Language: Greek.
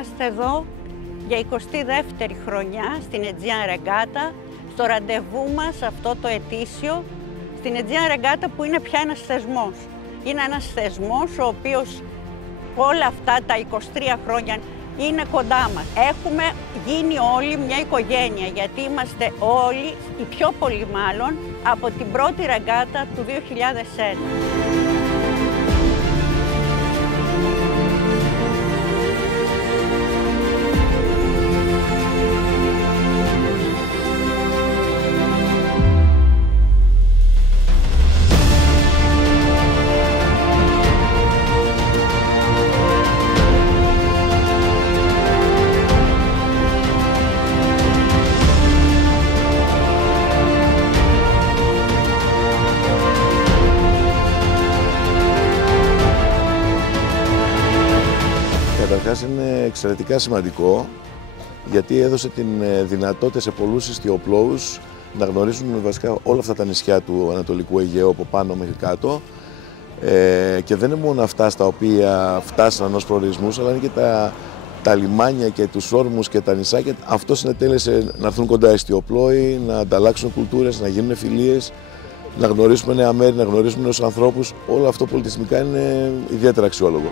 Είμαστε εδώ για 22η χρονιά στην Aegean Regatta, στο ραντεβού μας αυτό το ετήσιο, στην Aegean Regatta που είναι πια ένας θεσμός. Είναι ένας θεσμός ο οποίος όλα αυτά τα 23 χρόνια είναι κοντά μας. Έχουμε γίνει όλοι μια οικογένεια, γιατί είμαστε όλοι, οι πιο πολλοί μάλλον, από την πρώτη ρεγκάτα του 2001. Καταρχάς είναι εξαιρετικά σημαντικό, γιατί έδωσε την δυνατότητα σε πολλούς ιστιοπλώους να γνωρίζουν βασικά όλα αυτά τα νησιά του Ανατολικού Αιγαίου από πάνω μέχρι κάτω, και δεν είναι μόνο αυτά στα οποία φτάσαν ως προορισμούς, αλλά είναι και τα λιμάνια και τους όρμους και τα νησάκια. Αυτό συνετέλεσε να έρθουν κοντά ιστιοπλώοι, να ανταλλάξουν κουλτούρες, να γίνουν φιλίες, να γνωρίσουμε νέα μέρη, να γνωρίσουμε νέους ανθρώπους. Όλο αυτό πολιτισμικά είναι ιδιαίτερα αξιόλογο.